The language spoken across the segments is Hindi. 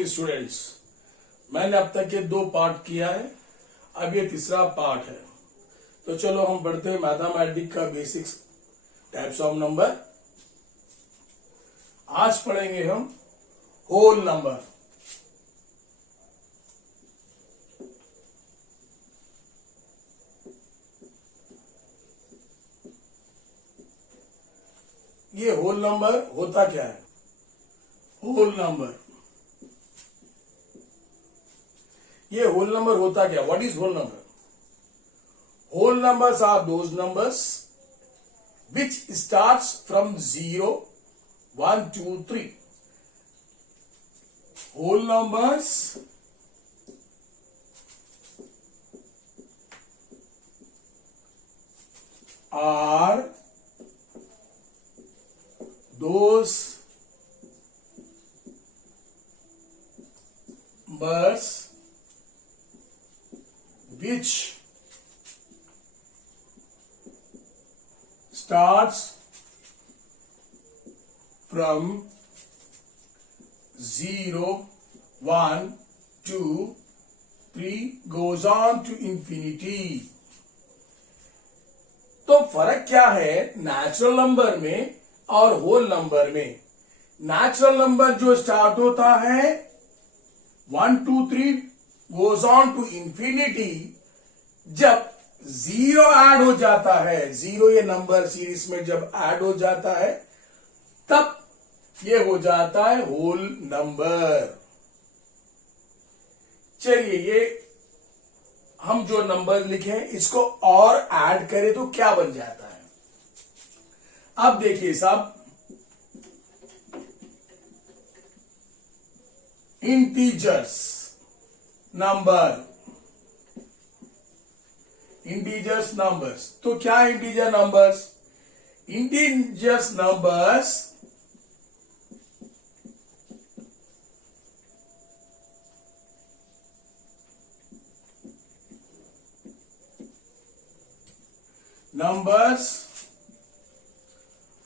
Morning students. मैंने अब तक के 2 पार्ट किया है, अब ये तीसरा पार्ट है। तो चलो हम बढ़ते हैं मैथमेटिक्स का बेसिक्स टाइप्स ऑफ नंबर। आज पढ़ेंगे हम होल नंबर। ये होल नंबर होता क्या है? होल नंबर, ये होल नंबर होता क्या? What is whole number? Whole numbers are those numbers which starts from 0, 1, 2, 3. Whole numbers are those numbers which starts from 0, 1, 2, 3 goes on to infinity. तो फर्क क्या है नेचुरल नंबर में और होल नंबर में? नेचुरल नंबर जो स्टार्ट होता है 1, 2, 3 goes on to infinity, जब 0 ऐड हो जाता है, 0 ये नंबर सीरीज में जब ऐड हो जाता है तब ये हो जाता है होल नंबर। चलिए, ये हम जो नंबर लिखे हैं इसको और ऐड करें तो क्या बन जाता है? अब देखिए साहब, इंटीजर्स नंबर, इंटीजर्स नंबर्स। तो क्या है integer numbers? Integers numbers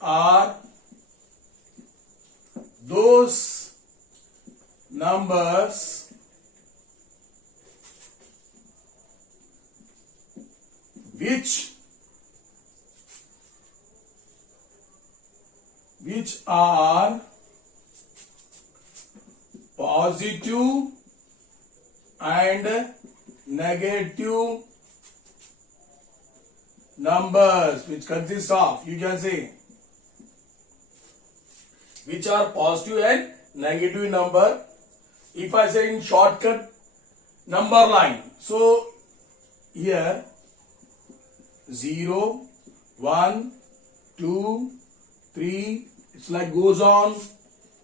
are those numbers which are positive and negative numbers, which consist of, you can say, which are positive and negative number. If I say in shortcut number line, so here 0, 1, 2, 3, it's like goes on,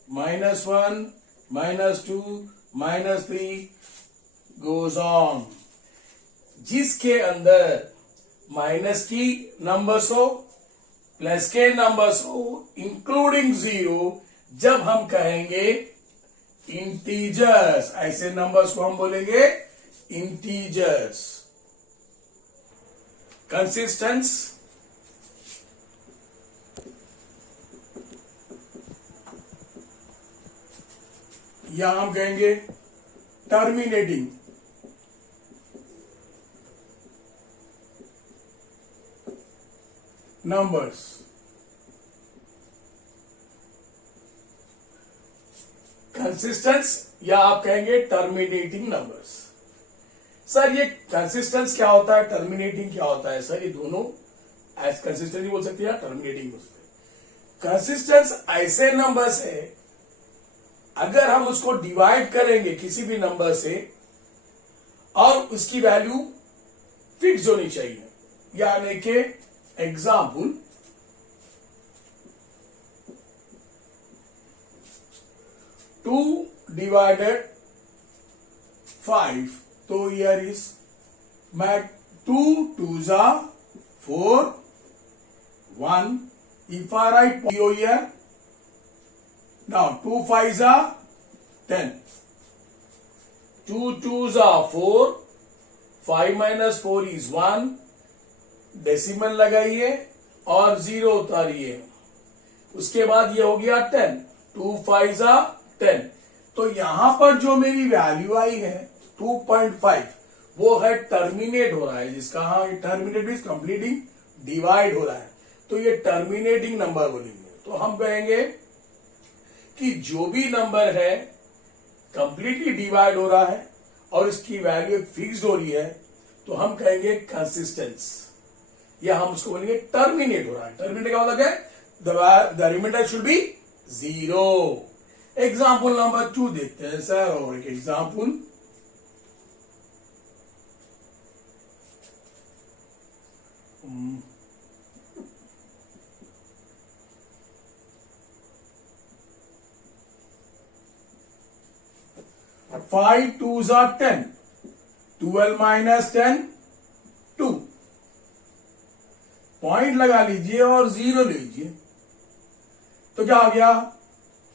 -1, -2, -3 goes on. जिसके अंदर माइनस की नंबर्स हो, प्लस के नंबर्स हो, इंक्लूडिंग 0, जब हम कहेंगे इंटीजर्स, ऐसे नंबर्स को हम बोलेंगे इंटीजर्स। कंसिस्टेंस, या हम कहेंगे टर्मिनेटिंग। नंबर्स, कंसिस्टेंस या आप कहेंगे टर्मिनेटिंग नंबर्स। सर ये कंसिस्टेंस क्या होता है, टर्मिनेटिंग क्या होता है? सर ये दोनों एज कंसिस्टेंट बोल सकते हैं या टर्मिनेटिंग बोल सकते हैं। कंसिस्टेंस ऐसे नंबर्स है, अगर हम उसको डिवाइड करेंगे किसी भी नंबर से और उसकी वैल्यू फिक्स होनी चाहिए, यानी कि एग्जाम्पल 2 divided 5, तो here is 2 2s are 4, 1. If I write 0 here, now 2 5s are 10, 2 2s are 4, 5 minus 4 is 1, decimal लगाइए और 0 उतारिए, उसके बाद ये हो गया 10, 2 5 10। तो तो यहां पर जो मेरी वैल्यू आई है 2.5 वो है टर्मिनेट हो रहा है, जिसका टर्मिनेट मींस कंप्लीटिंग डिवाइड हो रहा है, तो ये टर्मिनेटिंग नंबर बोलेंगे। तो हम कहेंगे कि जो भी नंबर है कंप्लीटली डिवाइड हो रहा है और इसकी वैल्यू एक फिक्स्ड हो रही है, तो हम कहेंगे कंसिस्टेंस, या हम उसको बोलेंगे टर्मिनेट हो रहा है। टर्मिनेट का मतलब क्या है, the remainder should be 0। Example number 2 देखते हैं सर, और एक example 5 2s are 10, 12 minus 10 2, point लगा लीजिए और 0 लीजिए, तो क्या हो गया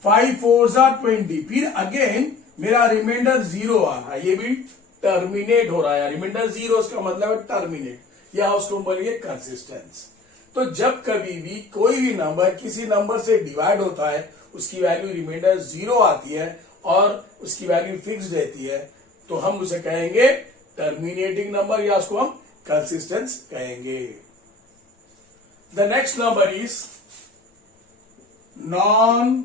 5 4s are 20, फिर अगेन मेरा रिमाइंडर 0 आ रहा है, ये भी टर्मिनेट हो रहा है। रिमाइंडर 0 उसका मतलब है टर्मिनेट, या उसको बोलेंगे कंसिस्टेंस। तो जब कभी भी कोई भी नंबर किसी नंबर से डिवाइड होता है, उसकी वैल्यू रिमाइंडर 0 आती है और उसकी वैल्यू फिक्स्ड रहती है, तो हम उसे कहेंगे टर्मिनेटिंग नंबर, या उसको हम कंसिस्टेंस कहेंगे। The next number is non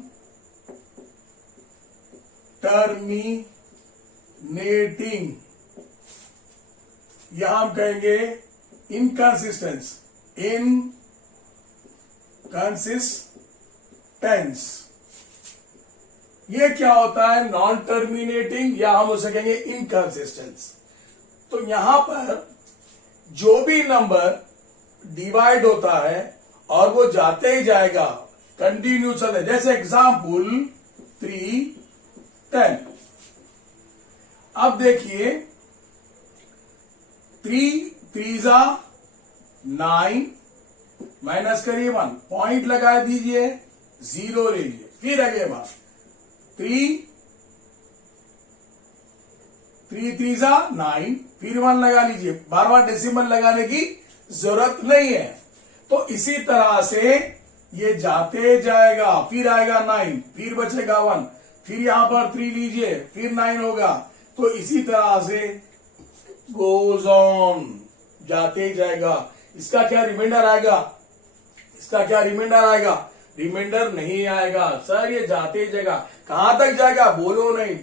terminating, यहां हम कहेंगे इनकंसिस्टेंस, इनकंसिस्टेंस। ये क्या होता है, नॉन टर्मिनेटिंग, या हम उसे कहेंगे इनकंसिस्टेंस। तो यहां पर जो भी नंबर डिवाइड होता है और वो जाते ही जाएगा, कंटिन्यू चले, जैसे एग्जाम्पल 3 10। अब देखिए 3 3 9 माइनस करिए 1, पॉइंट लगा दीजिए, 0 लीजिए, फिर आगे बात 3 3 9, फिर 1 लगा लीजिए, बार बार डेसिमल लगाने की जरूरत नहीं है। तो इसी तरह से ये जाते जाएगा, फिर आएगा 9, फिर बचेगा 1, फिर यहां पर 3 लीजिए, फिर 9 होगा, तो इसी तरह से गोज ऑन, जाते ही जाएगा। इसका क्या रिमाइंडर आएगा, इसका क्या रिमाइंडर आएगा, रिमाइंडर नहीं आएगा सर, ये जाते ही जाएगा। कहां तक जाएगा बोलो नहीं,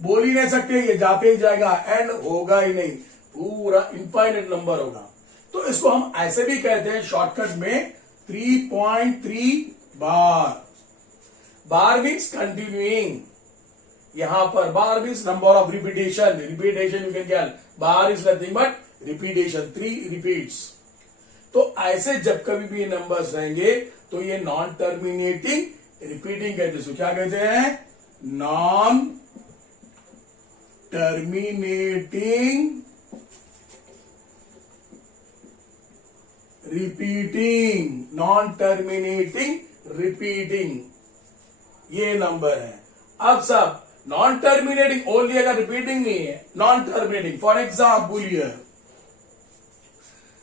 बोल ही नहीं सकते, ये जाते ही जाएगा, एंड होगा ही नहीं, पूरा इनफाइनाइट नंबर होगा। तो इसको हम ऐसे भी कहते हैं शॉर्टकट में 3.3 बार। बार मीन्स कंटिन्यूइंग, यहां पर bar means number of repetition, repetition you can call, bar is nothing but repetition, 3 repeats. तो ऐसे जब कभी भी नंबर्स रहेंगे तो ये नॉन टर्मिनेटिंग रिपीटिंग कहते हैं। क्या कहते हैं, non terminating repeating, non terminating repeating, ये नंबर है। अब सब नॉन टर्मिनेटिंग ओनली, अगर रिपीटिंग नहीं है, non terminating, for example here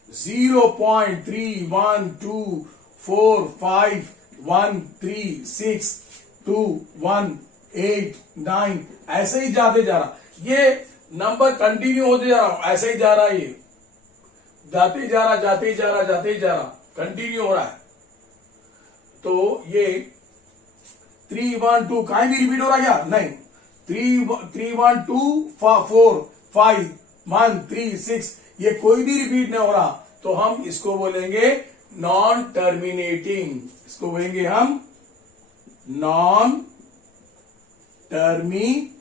0.31245136218 ऐसे ही जाते जा रहा, ये नंबर कंटिन्यू होते जा रहा, ऐसे ही जा रहा, ये जाते ही जा रहा, जाते ही जा रहा, जाते ही जा रहा, कंटिन्यू हो रहा है। तो ये 312 कहीं भी रिपीट हो रहा क्या, नहीं, 312 4 5 1 3 6, ये कोई भी रिपीट नहीं हो रहा, तो हम इसको बोलेंगे नॉन टर्मिनेटिंग, इसको बोलेंगे हम नॉन टर्मिनेटिंग।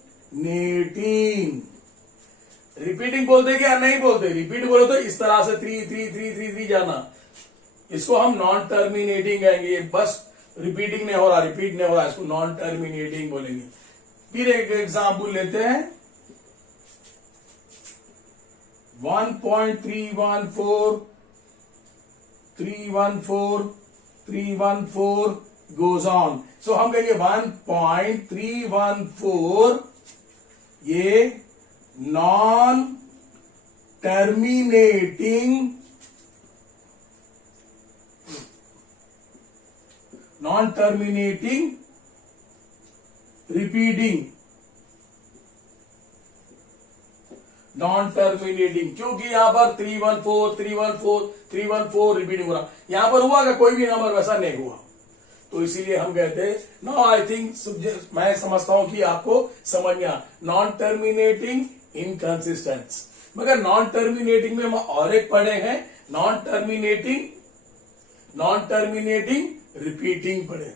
रिपीटिंग बोलते क्या, नहीं बोलते, रिपीट बोलो तो इस तरह से 3 3 3 3 3 जाना, इसको हम नॉन टर्मिनेटिंग कहेंगे। बस रिपीटिंग नहीं हो रहा, रिपीट नहीं हो रहा, इसको नॉन टर्मिनेटिंग बोलेंगे। फिर एक एग्जाम्पल लेते हैं 1.314 314 314 goes on, सो हम कहेंगे 1.314 ये non terminating repeating non terminating, क्योंकि यहां पर 314 314 314 रिपीटिंग हो रहा, यहां पर हुआ कोई भी नंबर वैसा नहीं हुआ, तो इसीलिए हम कहते हैं नो आई थिंक मैं समझता हूं कि आपको समझ में आ, नॉन टर्मिनेटिंग इनकंसिस्टेंस। मगर नॉन टर्मिनेटिंग में हम और एक पढ़े हैं, नॉन टर्मिनेटिंग रिपीटिंग पढ़े।